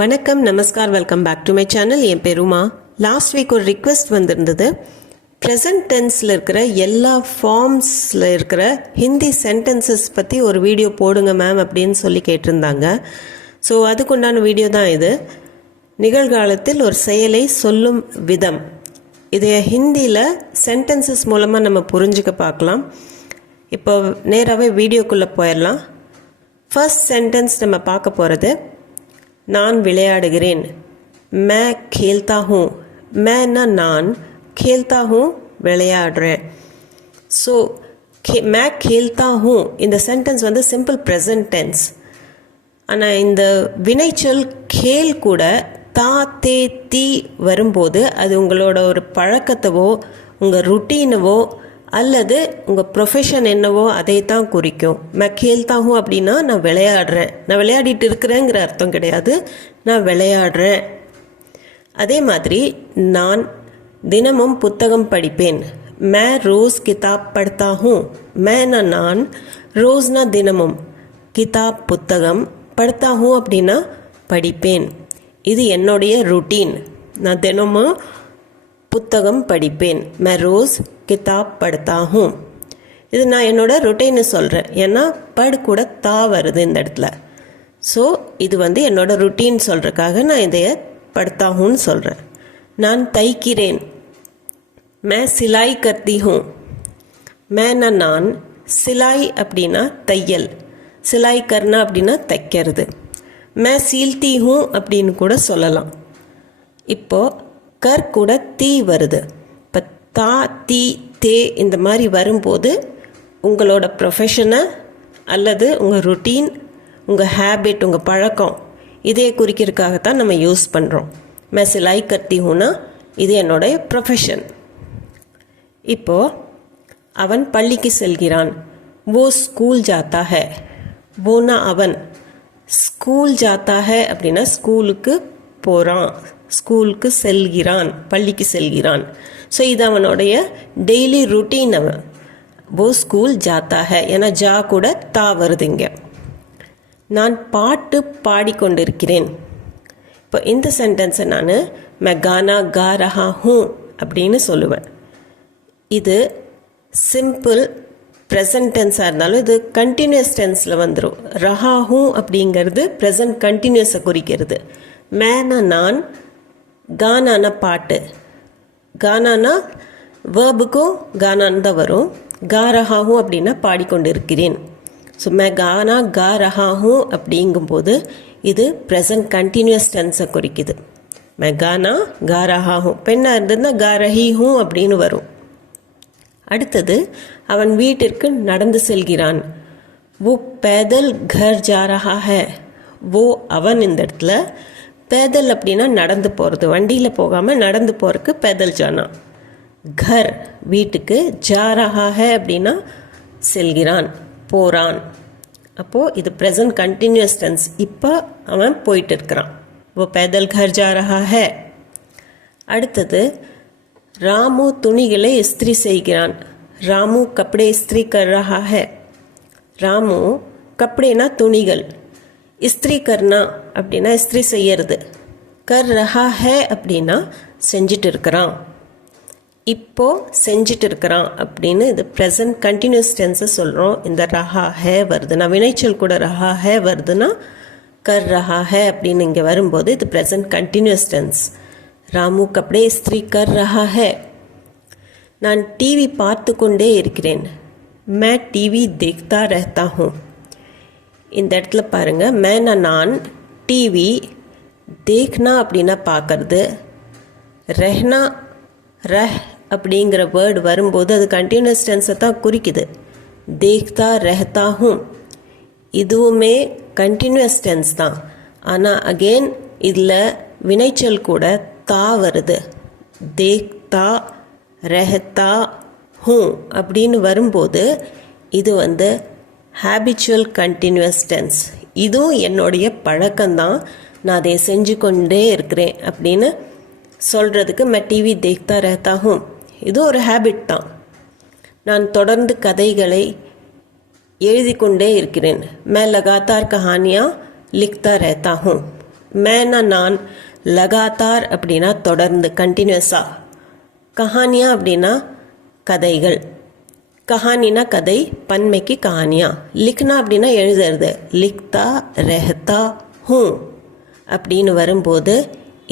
வணக்கம், நமஸ்கார், welcome back to my channel. என் பேர் உமா. லாஸ்ட் வீக் ஒரு ரிக்வெஸ்ட் வந்திருந்தது. ப்ரெசன்ட் டென்ஸில் இருக்கிற எல்லா ஃபார்ம்ஸில் இருக்கிற ஹிந்தி சென்டென்சஸ் பற்றி ஒரு வீடியோ போடுங்க மேம் அப்படின்னு சொல்லி கேட்டிருந்தாங்க. ஸோ அதுக்குண்டான வீடியோ தான் இது. நிகழ்காலத்தில் ஒரு செயலை சொல்லும் விதம், இதை ஹிந்தியில் சென்டென்சஸ் மூலமாக நம்ம புரிஞ்சுக்க பார்க்கலாம். இப்போ நேராகவே வீடியோக்குள்ளே போயிடலாம். ஃபர்ஸ்ட் சென்டென்ஸ் நம்ம பார்க்க போகிறது நான் விளையாடுகிறேன். மே खेलता हूँ. मैना நான், खेलता हूँ விளையாடுறேன். ஸோ மே खेलता हूँ இந்த சென்டென்ஸ் வந்து சிம்பிள் ப்ரெசன்ட் டென்ஸ். ஆனால் இந்த வினைச்சொல் கேல் கூட தா தே தி வரும்போது அது உங்களோட ஒரு பழக்கத்தவோ உங்கள் ருட்டீனவோ அல்லது உங்கள் ப்ரொஃபஷன் என்னவோ அதை தான் குறிக்கும். मैं खेलता हूँ அப்படின்னா நான் விளையாடுறேன், நான் விளையாடிட்டு இருக்கிறேங்கிற அர்த்தம் கிடையாது, நான் விளையாடுறேன். அதே மாதிரி நான் தினமும் புத்தகம் படிப்பேன். मैं रोज़ किताब पढ़ता हूँ. मैना நான், ரோஸ்னா தினமும், கிதாப் புத்தகம், பढ़ता हूँ அப்படின்னா படிப்பேன். இது என்னுடைய ருட்டீன், நான் தினமும் புத்தகம் படிப்பேன். मैं रोज़ किताब पढ़ता हूँ. இது நான் என்னோட ருட்டீன்னு சொல்கிறேன். ஏன்னா படு கூட தா வருது இந்த இடத்துல. ஸோ இது வந்து என்னோட ருட்டீன் சொல்கிறதுக்காக நான் இதைய पढ़ता हूँன்னு சொல்கிறேன். நான் தைக்கிறேன். मैं सिलाई करती हूँ. मैना நான், சிலாய் அப்படின்னா தையல், சிலாய் கர்னா அப்படின்னா தைக்கிறது. मैं सीलती हूँ அப்படின்னு கூட சொல்லலாம். இப்போது கர் கூட தீ வருது. இப்போ தா தீ தே இந்த மாதிரி வரும்போது உங்களோட ப்ரொஃபஷனை அல்லது உங்கள் ருட்டீன், உங்கள் ஹேபிட், உங்கள் பழக்கம் இதே குறிக்கிறதுக்காகத்தான் நம்ம யூஸ் பண்ணுறோம். मैं सिलाई करती हूँனா இது என்னோடைய ப்ரொஃபஷன். இப்போது அவன் பள்ளிக்கு செல்கிறான். वो स्कूल जाता है. வோனா அவன், ஸ்கூல் ஜாத்தா ஹே அப்படின்னா ஸ்கூலுக்கு போகிறான், ஸ்கூலுக்கு செல்கிறான், பள்ளிக்கு செல்கிறான். ஸோ இது அவனுடைய டெய்லி ருட்டீன். அவன் वो ஸ்கூல் ஜாத்தா ஹே, ஏன்னா ஜா கூட தா வருதுங்க. நான் பாட்டு பாடிக்கொண்டிருக்கிறேன். இப்போ இந்த சென்டென்ஸை நான் मैं गाना गा रहा हूँ அப்படின்னு சொல்லுவேன். இது சிம்பிள் ப்ரெசன்ட் டென்ஸாக இருந்தாலும் இது கண்டினியூஸ் டென்ஸில் வந்துடும். ரஹா ஹூ அப்படிங்கிறது ப்ரெசன்ட் கண்டினியூஸை குறிக்கிறது. மேனா நான், கானானா பாட்டு, கானானா வேர்புக்கும் கானான்னு தான் வரும். கா ரஹா ஹூ அப்படின்னா பாடிக்கொண்டு இருக்கிறேன். ஸோ மே கானா கா ரஹா ஹூ அப்படிங்கும்போது இது ப்ரெசன்ட் கண்டினியூஸ் டென்ஸை குறிக்குது. மே கானா கா ரஹா ஹூ, பெண்ணாக இருந்ததுன்னா கா ரஹி ஹூ அப்படின்னு வரும். அடுத்தது அவன் வீட்டிற்கு நடந்து செல்கிறான். वो पैदल घर जा रहा है. वो அவன் இந்த இடத்துல பேதல் அப்படின்னா நடந்து போகிறது, வண்டியில் போகாமல் நடந்து போகிறதுக்கு பேதல் ஜானா. கர் வீட்டுக்கு, ஜா ரஹா ஹே அப்படின்னா செல்கிறான், போகிறான். அப்போது இது ப்ரெசன்ட் கண்டினியூஸ் டென்ஸ். இப்போ அவன் போயிட்டு இருக்கிறான். वो पैदल घर जा रहा है. அடுத்தது ராமு துணிகளை இஸ்திரி செய்கிறான். ராமு கப்படே இஸ்திரி கர் ரஹா ஹே. ராமு கப்படேனா துணிகள், இஸ்திரி கர்னா அப்படின்னா இஸ்திரி செய்யறது, கர் ரஹா ஹே அப்படின்னா செஞ்சிட்டு இருக்கிறான், இப்போ செஞ்சிட்டு இருக்கிறான் அப்படின்னு இது ப்ரெசன்ட் கண்டினியூஸ் டென்ஸை சொல்கிறோம். இந்த ரஹா ஹே வருதுன்னா, வினைச்சொல் கூட ரஹா ஹே வருதுன்னா கர் ரஹா ஹே அப்படின்னு இங்கே வரும்போது இது ப்ரெசன்ட் கண்டினியூஸ் டென்ஸ். ராமு கப்படே இஸ்திரி கர் ரஹா ஹே. நான் டிவி பார்த்து கொண்டே இருக்கிறேன். मैं टीवी देखता रहता हूँ. இந்த இடத்துல பாருங்கள், மேனா நான், டிவி, தேக்னா அப்படின்னா பார்க்கறது, ரெஹ்னா ரஹ் அப்படிங்கிற வேர்டு வரும்போது அது கண்டினியூஸ் டென்ஸை தான் குறிக்குது. தேக்தா ரெஹ்தா ஹூ இதுவுமே கண்டினியூஸ் டென்ஸ் தான். ஆனால் அகெயின் இதில் வினைச்சொல் கூட தா வருது. தேக்தா ரெஹ்தா ஹூ அப்படின்னு வரும்போது இது வந்து ஹேபிச்சுவல் கண்டினியூஸ் டென்ஸ். இதுவும் என்னுடைய பழக்கம்தான், நான் அதை செஞ்சு கொண்டே இருக்கிறேன் அப்படின்னு சொல்கிறதுக்கு मैं टीवी देखता रहता हूँ இது ஒரு ஹேபிட் தான். நான் தொடர்ந்து கதைகளை எழுதி கொண்டே இருக்கிறேன். मैं लगातार कहानियाँ लिखता रहता हूँ. மேனா நான், லகாத்தார் அப்படின்னா தொடர்ந்து கண்டினியூஸாக, கஹானியா அப்படின்னா கதைகள், கஹானினா கதை, பன்மைக்கு கஹானியா, லிக்னா அப்படின்னா எழுதுறது, லிக்தா ரெஹ்தா ஹூ அப்படின்னு வரும்போது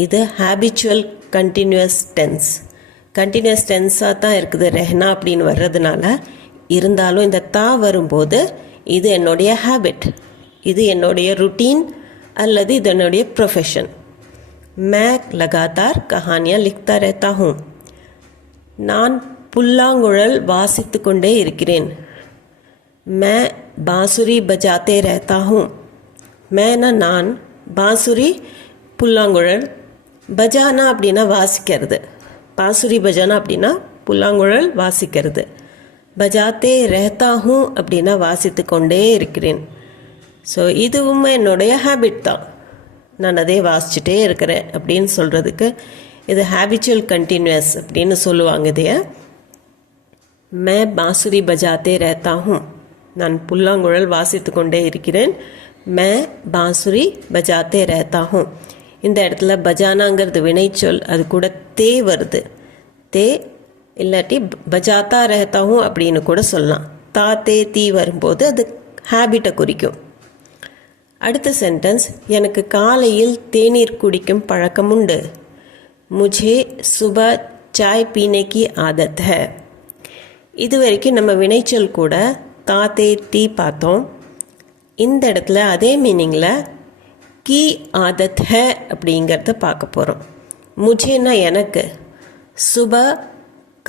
இது ஹேபிச்சுவல் கண்டினியூஸ் டென்ஸ். கண்டினியூஸ் டென்ஸாக தான் இருக்குது ரெஹ்னா அப்படின்னு வர்றதுனால. இருந்தாலும் இந்த தா வரும்போது இது என்னுடைய ஹேபிட், இது என்னுடைய ருட்டீன் அல்லது இது என்னுடைய ப்ரொஃபஷன். May லகாத்தார் கஹானியா லிக்தா ரஹ்தா who. நான் புல்லாங்குழல் வாசித்து கொண்டே இருக்கிறேன். மே பாசுரி பஜாத்தே ரஹ்தா ஹூ. மேனா நான், பாசுரி புல்லாங்குழல், பஜானா அப்படின்னா வாசிக்கிறது, பாசுரி பஜானா அப்படின்னா புல்லாங்குழல் வாசிக்கிறது, பஜாத்தே ரஹ்தா ஹூ அப்படின்னா வாசித்து கொண்டே இருக்கிறேன். ஸோ இதுவும் என்னுடைய ஹேபிட் தான், நான் அதே வாசிச்சுட்டே இருக்கிறேன் அப்படின்னு சொல்கிறதுக்கு இது ஹேபிச்சுவல் கண்டினியூஸ் அப்படின்னு சொல்லுவாங்க. இதைய மே பாசுரி பஜாத்தே ரஹ்தா ஹூ, நான் புல்லாங்குழல் வாசித்து கொண்டே இருக்கிறேன். மே பாசுரி பஜாத்தே ரஹ்தா ஹூ. இந்த இடத்துல பஜானாங்கிறது வினைச்சொல், அது கூட தே வருது. தே இல்லாட்டி பஜாத்தா ரஹ்தா ஹூ அப்படின்னு கூட சொல்லலாம். தா தே தீ வரும்போது அது ஹேபிட்டை குறிக்கும். அடுத்த சென்டென்ஸ், எனக்கு காலையில் தேநீர் குடிக்கும் பழக்கம் உண்டு. முझे सुबह चाय पीने की आदत है. இது வரைக்கும் நம்ம வினைச்சொல் கூட தா தே தீ பார்த்தோம். இந்த இடத்துல அதே மீனிங்கில் கி ஆதத் ஹே அப்படிங்கிறத பார்க்க போகிறோம். முझेனா எனக்கு, சுப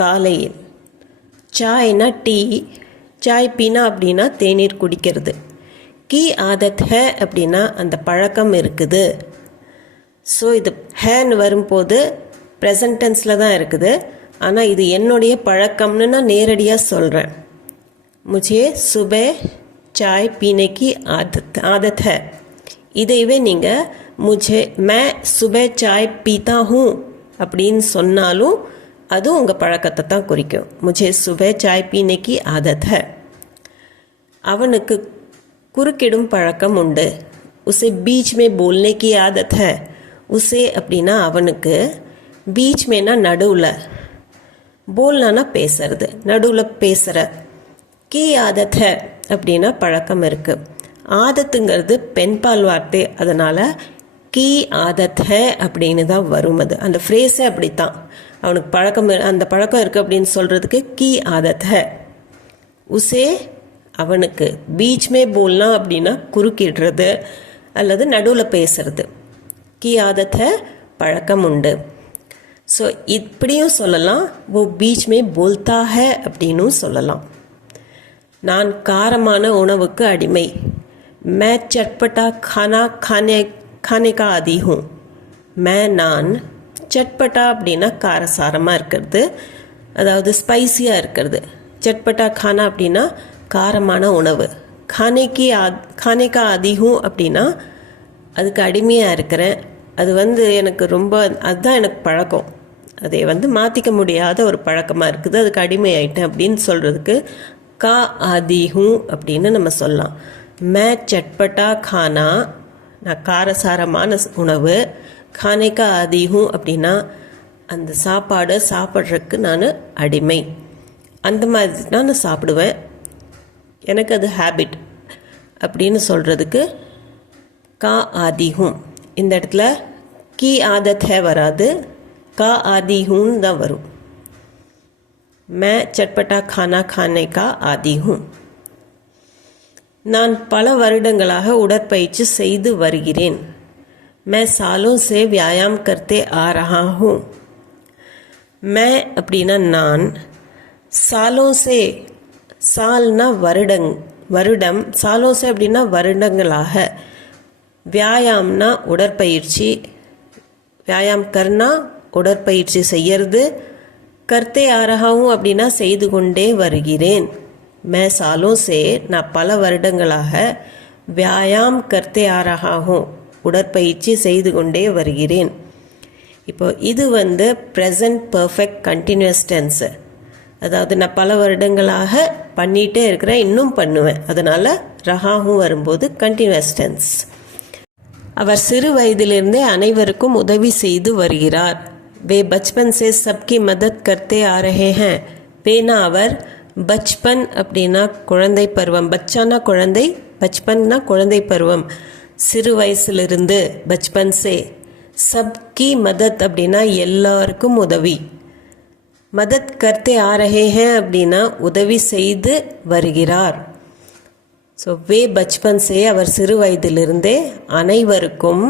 காலையில், சாய்னா டீ, சாய் பீனா அப்படின்னா தேநீர் குடிக்கிறது, கி ஆதத் ஹே அப்படின்னா அந்த பழக்கம் இருக்குது. ஸோ இது ஹேன்னு வரும்போது ப்ரெசன்ட் டென்ஸில் தான் இருக்குது. ஆனால் இது என்னுடைய பழக்கம்னு நான் நேரடியாக சொல்கிறேன். முझे सुबह चाय पीने की आदत है. இதைவே நீங்கள் मुझे मैं सुबह चाय पीता हूँ அப்படின்னு சொன்னாலும் அதுவும் உங்கள் பழக்கத்தை தான் குறிக்கும். मुझे सुबह चाय पीने की आदत है. அவனுக்கு குறுக்கிடும் பழக்கம் உண்டு. उसे बीच में बोलने की आदत है. उसे அப்படின்னா அவனுக்கு, बीच में நடுவில், போல்னா பேசுறது, நடுவில் பேசுகிற, கி ஆதத் ஹே அப்படின்னா பழக்கம் இருக்குது. ஆதத்துங்கிறது பெண்பால் வார்த்தை, அதனால் கி ஆதத் ஹே அப்படின்னு தான் வரும். அது அந்த ஃப்ரேஸே அப்படித்தான், அவனுக்கு பழக்கம், அந்த பழக்கம் இருக்குது அப்படின்னு சொல்கிறதுக்கு கி ஆதத் ஹே. உசே அவனுக்கு, பீச் மே போல்னா அப்படின்னா குறுக்கிடுறது அல்லது நடுவில் பேசுறது, கி ஆதத் ஹே பழக்கம் உண்டு. ஸோ இப்படியும் சொல்லலாம், वो बीच में बोलता है அப்படின்னும் சொல்லலாம். நான் காரமான உணவுக்கு அடிமை. मैं चटपटा खाना खाने का आदी हूँ. நான் சட்பட்டா அப்படின்னா காரசாரமாக இருக்கிறது, அதாவது ஸ்பைசியாக இருக்கிறது. சட்பட்டா கானா அப்படின்னா காரமான உணவு. கானேக்கா ஆதி ஹூ அப்படின்னா அதுக்கு அடிமையாக இருக்கிறேன். அது எனக்கு ரொம்ப, அதுதான் எனக்கு பழக்கம், அதை மாற்றிக்க முடியாத ஒரு பழக்கமாக இருக்குது, அதுக்கு அடிமை ஆயிட்டேன் அப்படின்னு சொல்கிறதுக்கு கா ஆதி ஹூ அப்படின்னு நம்ம சொல்லலாம். மே சட்பட்டா கானா, நான் காரசாரமான உணவு, கானேக்கா ஆதி ஹூ அப்படின்னா அந்த சாப்பாடு சாப்பிட்றதுக்கு நான் அடிமை, அந்த மாதிரி தான் நான் சாப்பிடுவேன், எனக்கு அது ஹேபிட் அப்படின்னு சொல்கிறதுக்கு கா ஆதி ஹூ. இந்த இடத்துல கி ஆதத் ஹே வராது, கா ஆதி ஹூன்னு தான் வரும். மே சட்பட்டா खाना खाने का आदी हूँ. நான் பல வருடங்களாக உடற்பயிற்சி செய்து வருகிறேன். मैं सालों से व्यायाम करते आ रहा हूँ. मैं அப்படின்னா நான், सालों से, सालனா வருடம், सालों से அப்படின்னா வருடங்களாக, வியாயாம்னா உடற்பயிற்சி, வியாயாம் கர்னா உடற்பயிற்சி செய்யறது, கர்த்தே ஆரஹாவும் அப்படின்னா செய்து கொண்டே வருகிறேன். மே சாலோं से நான் பல வருடங்களாக, வியாயாம் கர்த்தே ஆரஹாவும் உடற்பயிற்சி செய்து கொண்டே வருகிறேன். இப்போ இது ப்ரெசன்ட் பர்ஃபெக்ட் கண்டினியூஸ் டென்ஸ், அதாவது நான் பல வருடங்களாக பண்ணிகிட்டே இருக்கிறேன், இன்னும் பண்ணுவேன், அதனால் ரஹாவும் வரும்போது கண்டினியூஸ் டென்ஸ். அவர் சிறு வயதிலிருந்தே அனைவருக்கும் உதவி செய்து வருகிறார். वे बचपन से सबकी मदद करते आ रहे हैं. வேனா அவர், பச்பன் அப்படின்னா குழந்தை பருவம், பச்சானா குழந்தை, பச்பன்னா குழந்தை பருவம், சிறு வயசுலிருந்து, பச்பன் சே. சப்கி மதத் அப்படின்னா எல்லாருக்கும் உதவி. மதத் கர்த்தே ஆ ரஹே ஹேன் அப்படின்னா உதவி செய்து வருகிறார். ஸோ வே பச்பன் சே அவர் சிறு வயதிலிருந்தே அனைவருக்கும்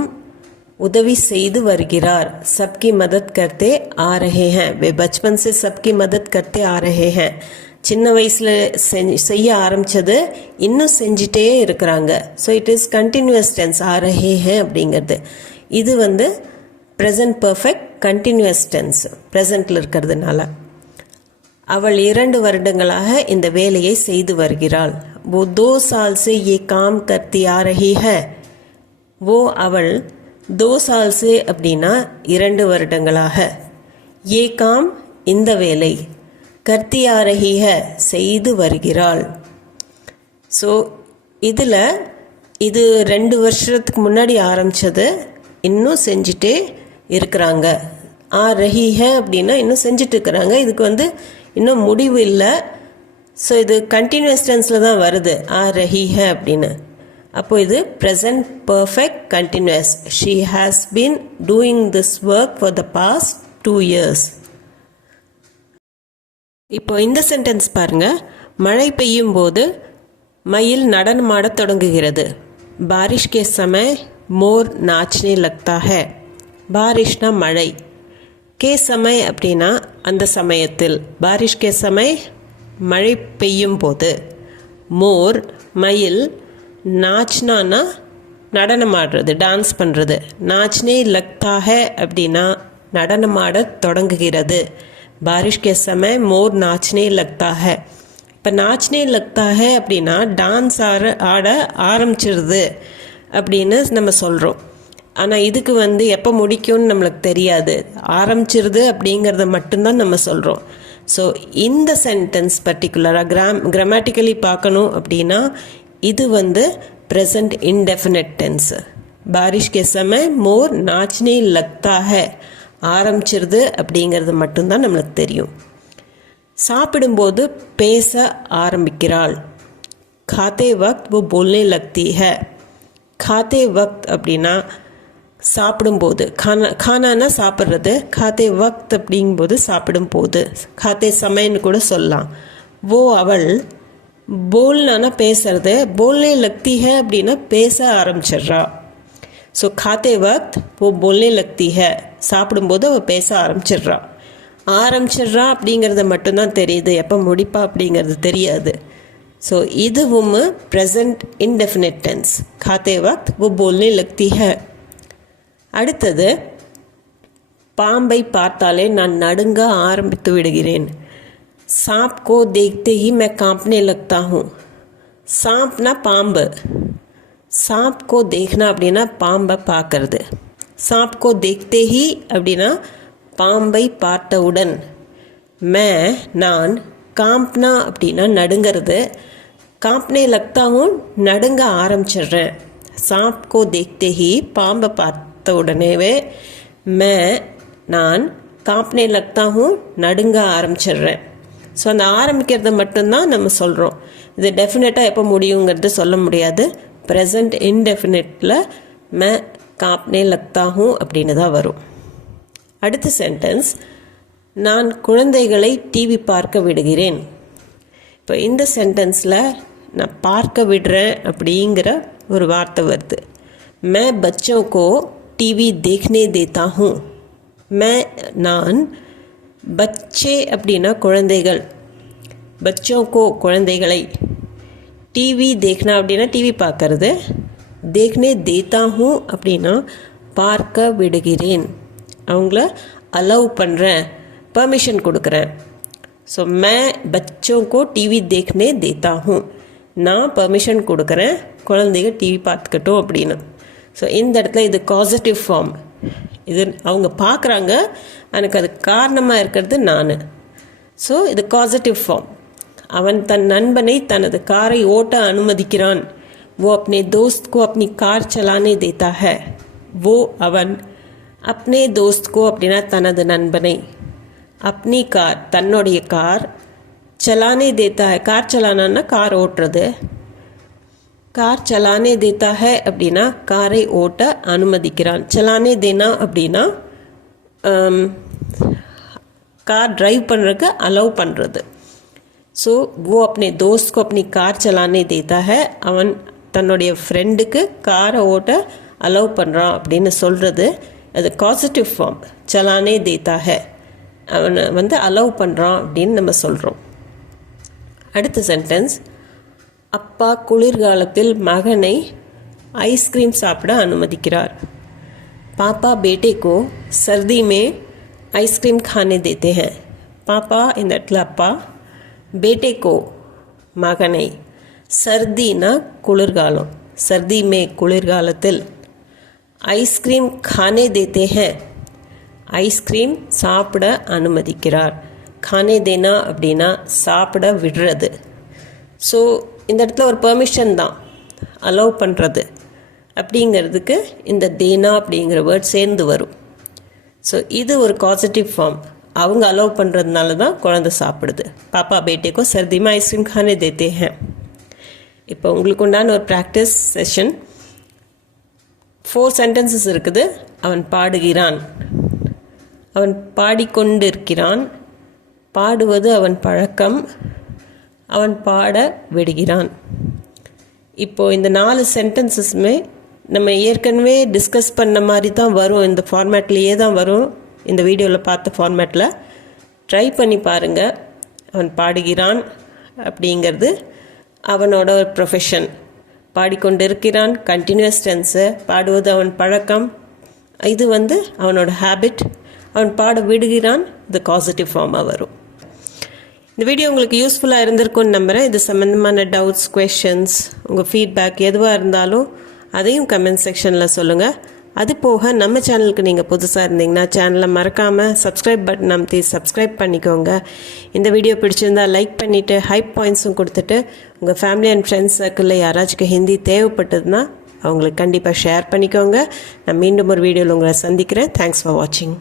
உதவி செய்து வருகிறார். சப்கி மதத் கர்த்தே ஆ ரஹே ஹேன். வே பச்பன் சே சப்கி மதத் கர்த்தே ஆ ரஹே ஹேன். சின்ன வயசில் செய்ய ஆரம்பித்தது இன்னும் செஞ்சிட்டே இருக்கிறாங்க. So it is continuous tense. ஆ ரஹே ஹேன் அப்படிங்கிறது இது ப்ரெசன்ட் பர்ஃபெக்ட் கண்டினியூஸ் டென்ஸ், ப்ரெசண்டில் இருக்கிறதுனால. அவள் 2 வருடங்களாக இந்த வேலையை செய்து வருகிறாள். वो 2 साल से ये काम करती आ रही है. वो அவள் 2 साल से அப்படின்னா 2 வருடங்களாக, ये काम இந்த வேலை, करती आ रही है செய்து வருகிறாள். ஸோ இதில் இது 2 வருஷத்துக்கு முன்னாடி ஆரம்பித்தது இன்னும் செஞ்சுட்டே இருக்கிறாங்க. ஆ ரஹி ஹே அப்படின்னா இன்னும் செஞ்சுட்டு இருக்கிறாங்க. இதுக்கு இன்னும் முடிவு இல்லை. ஸோ இது கண்டினியூஸ் டென்ஸில் தான் வருது, ஆ ரஹி ஹே அப்படின்னு. அப்போது இது present perfect continuous. She has been doing this work for the past 2 years. இப்போ இந்த சென்டென்ஸ் பாருங்கள். மழை பெய்யும் போது மயில் நடனமாடத் தொடங்குகிறது. பாரிஷ் கே சமய் மோர் நாச்னே லக்தா ஹை. பாரிஷ்னா மழை, கே சமய் அப்படின்னா அந்த சமயத்தில், பாரிஷ் கே சமய் மழை பெய்யும் போது, மோர் மயில், நாச்னானா நடனமாடுறது, டான்ஸ் பண்ணுறது, நாச்னே லக்தா ஹை அப்படின்னா நடனமாட தொடங்குகிறது. பாரிஷ் கே சமய் மோர் நாச்னே லக்தா ஹை. இப்போ நாச்னே லக்தா ஹை அப்படின்னா டான்ஸ் ஆட ஆரம்பிச்சிருது அப்படின்னு நம்ம சொல்கிறோம். ஆனால் இதுக்கு எப்போ முடிக்கும்னு நம்மளுக்கு தெரியாது, ஆரம்பிச்சிருது அப்படிங்கிறத மட்டும்தான் நம்ம சொல்கிறோம். ஸோ இந்த சென்டென்ஸ் பர்டிகுலராக கிராமட்டிக்கலி பார்க்கணும் அப்படின்னா இது ப்ரெசன்ட் இன்டெஃபினட் டென்ஸ். பாரிஷ் கே சமய் மோர் நாச்னே லக்தா ஹை, ஆரம்பிச்சிருது அப்படிங்கிறது மட்டும்தான் நம்மளுக்கு தெரியும். சாப்பிடும்போது பேச ஆரம்பிக்கிறாள். खाते वक्त वो बोलने लगती है. खाते वक्त அப்படின்னா சாப்பிடும்போது, खानाனா சாப்பிட்றது, खाते वक्त அப்படிங்கும்போது சாப்பிடும்போது, खाते சமயன்னு கூட சொல்லலாம். वो அவள், बोलना பேசுறது, बोलने लगती है அப்படின்னா பேச ஆரம்பிச்சிடுறா. ஸோ खाते वक्त वो बोलने लगती है, சாப்பிடும்போது அவள் பேச ஆரம்பிச்சிடுறா. ஆரம்பிச்சிடுறா அப்படிங்கிறது மட்டும்தான் தெரியுது, எப்போ முடிப்பா அப்படிங்கிறது தெரியாது. ஸோ இதுவும் ப்ரெசன்ட் இன்டெஃபினிட் டென்ஸ். खाते वक्त वो बोलने लगती है. அடுத்தது, பாம்பை பார்த்தாலே நான் நடுங்க ஆரம்பித்து விடுகிறேன். सांप को देखते ही मैं कांपने लगता हूँ. सांपना பாம்பு, सांप को देखना அப்படின்னா பாம்பை பார்க்கறது, सांप को देखते ही அப்படின்னா பாம்பை பார்த்தவுடன், மே நான், காம்ப்னா அப்படின்னா நடுங்கிறது, காம்ப்னே லக்தாவும் நடுங்க ஆரம்பிச்சிடுறேன். सांप को देखते ही பாம்பை பார்த்த உடனேவே மே நான், காம்ப்னே லக்தாவும் நடுங்க ஆரம்பிச்சிடுறேன். ஸோ அந்த ஆரம்பிக்கிறத மட்டும்தான் நம்ம சொல்கிறோம். இது டெஃபினட்டாக எப்போ முடியுங்கிறது சொல்ல முடியாது. ப்ரெசன்ட் இன்டெஃபினிட்டில் மே காம்ப்னே லக்தாவும் அப்படின்னு தான் வரும். அடுத்த சென்டென்ஸ், நான் குழந்தைகளை டிவி பார்க்க விடுகிறேன். இப்போ இந்த சென்டென்ஸில் நான் பார்க்க விடுறேன் அப்படிங்கிற ஒரு வார்த்தை வருது. மே பச்சோं को टीवी देखने देता हूँ. மே நான், பச்சே அப்படின்னா குழந்தைகள், பச்சோं को குழந்தைகளை, டிவி देखना அப்படின்னா டிவி பார்க்கறது, देखने देता हूँ அப்படின்னா பார்க்க விடுகிறேன், அவங்கள அலோவ் பண்ணுறேன், பர்மிஷன் கொடுக்குறேன். ஸோ மே பச்சோं को टीवी देखने देता हूँ, நான் பர்மிஷன் கொடுக்குறேன் குழந்தைங்க டிவி பார்த்துக்கட்டும் அப்படின்னு. ஸோ இந்த இடத்துல இது காசட்டிவ் ஃபார்ம். இது அவங்க பார்க்குறாங்க, எனக்கு அது காரணமாக இருக்கிறது நான். ஸோ இது காசட்டிவ் ஃபார்ம். அவன் தன் நண்பனை தனது காரை ஓட்ட அனுமதிக்கிறான். वो अपने दोस्त को अपनी कार चलाने देता है. वो அவன் अपने दोस्त को அப்படின்னா தனது நண்பனை अपनी कार தன்னுடைய கார் चलाने देता है. கார் चलाना கார் ஓட்டுறது. கார் चलाने देता है அப்படின்னா காரை ஓட்ட அனுமதிக்கிறான். चलाने देना அப்படின்னா कार ड्राइव பண்ணுறதுக்கு அலோவ் பண்ணுறது. ஸோ वो अपने दोस्त को अपनी कार चलाने देता है. அவன் தன்னுடைய ஃப்ரெண்டுக்கு காரை ஓட்ட அலோவ் பண்ணுறான் அப்படின்னு சொல்கிறது. அது காசிட்டிவ் ஃபார்ம். चलाने देता है அவனை அலோவ் பண்ணுறான் அப்படின்னு நம்ம சொல்கிறோம். அடுத்த சென்டென்ஸ், அப்பா குளிர்காலத்தில் மகனை ஐஸ்கிரீம் சாப்பிட அனுமதிக்கிறார். पापा बेटे को सर्दी में आइसक्रीम खाने देते हैं. पापा இந்த இடத்துல அப்பா, बेटे को மகனை, सर्दीना குளிர்காலம், सर्दी में குளிர்காலத்தில், ஐஸ்கிரீம் खाने देते हैं ஐஸ்கிரீம் சாப்பிட அனுமதிக்கிறார். खाने देना அப்படின்னா சாப்பிட விடுறது. ஸோ இந்த இடத்துல ஒரு பெர்மிஷன் தான், அலோவ் பண்ணுறது அப்படிங்கிறதுக்கு இந்த தேனா அப்படிங்கிற வேர்ட் சேர்ந்து வரும். ஸோ இது ஒரு பாசிட்டிவ் ஃபார்ம். அவங்க அலோவ் பண்ணுறதுனால தான் குழந்தை சாப்பிடுது. பாப்பா பேட்டேக்கோ சர்திமா ஐஸ்கிரீம் खाने देते हैं. இப்போ உங்களுக்கு உண்டான ஒரு ப்ராக்டிஸ் செஷன். 4 சென்டென்சஸ் இருக்குது. அவன் பாடுகிறான், அவன் பாடிக்கொண்டிருக்கிறான், பாடுவது அவன் பழக்கம், அவன் பாட விடுகிறான். இப்போது இந்த 4 சென்டென்சஸுமே நம்ம ஏற்கனவே டிஸ்கஸ் பண்ண மாதிரி தான் வரும். இந்த ஃபார்மேட்லேயே தான் வரும். இந்த வீடியோவில் பார்த்த ஃபார்மேட்டில் ட்ரை பண்ணி பாருங்கள். அவன் பாடுகிறான் அப்படிங்கிறது அவனோட ஒரு ப்ரொஃபஷன். பாடிக்கொண்டு இருக்கிறான் கண்டினியூஸ் டென்ஸு. பாடுவது அவன் பழக்கம், இது அவனோட ஹேபிட். அவன் பாட விடுகிறான், இது காசிட்டிவ் ஃபார்மாக வரும். இந்த வீடியோ உங்களுக்கு யூஸ்ஃபுல்லாக இருந்திருக்கும்னு நம்புகிறேன். இது சம்மந்தமான டவுட்ஸ், கொஷின்ஸ், உங்கள் ஃபீட்பேக் எதுவாக இருந்தாலும் அதையும் கமெண்ட் செக்ஷனில் சொல்லுங்கள். அது போக நம்ம சேனலுக்கு நீங்கள் புதுசாக இருந்தீங்கன்னா சேனலை மறக்காமல் சப்ஸ்கிரைப் பட்டன் அமைத்தி சப்ஸ்கிரைப் பண்ணிக்கோங்க. இந்த வீடியோ பிடிச்சிருந்தால் லைக் பண்ணிவிட்டு ஹைப் பாயிண்ட்ஸும் கொடுத்துட்டு உங்கள் ஃபேமிலி அண்ட் ஃப்ரெண்ட்ஸ் சர்க்கிளில் யாராச்சும் ஹிந்தி தேவைப்பட்டதுன்னா அவங்களுக்கு கண்டிப்பாக ஷேர் பண்ணிக்கோங்க. நான் மீண்டும் ஒரு வீடியோவில் உங்களை சந்திக்கிறேன். தேங்க்ஸ் ஃபார் வாட்சிங்.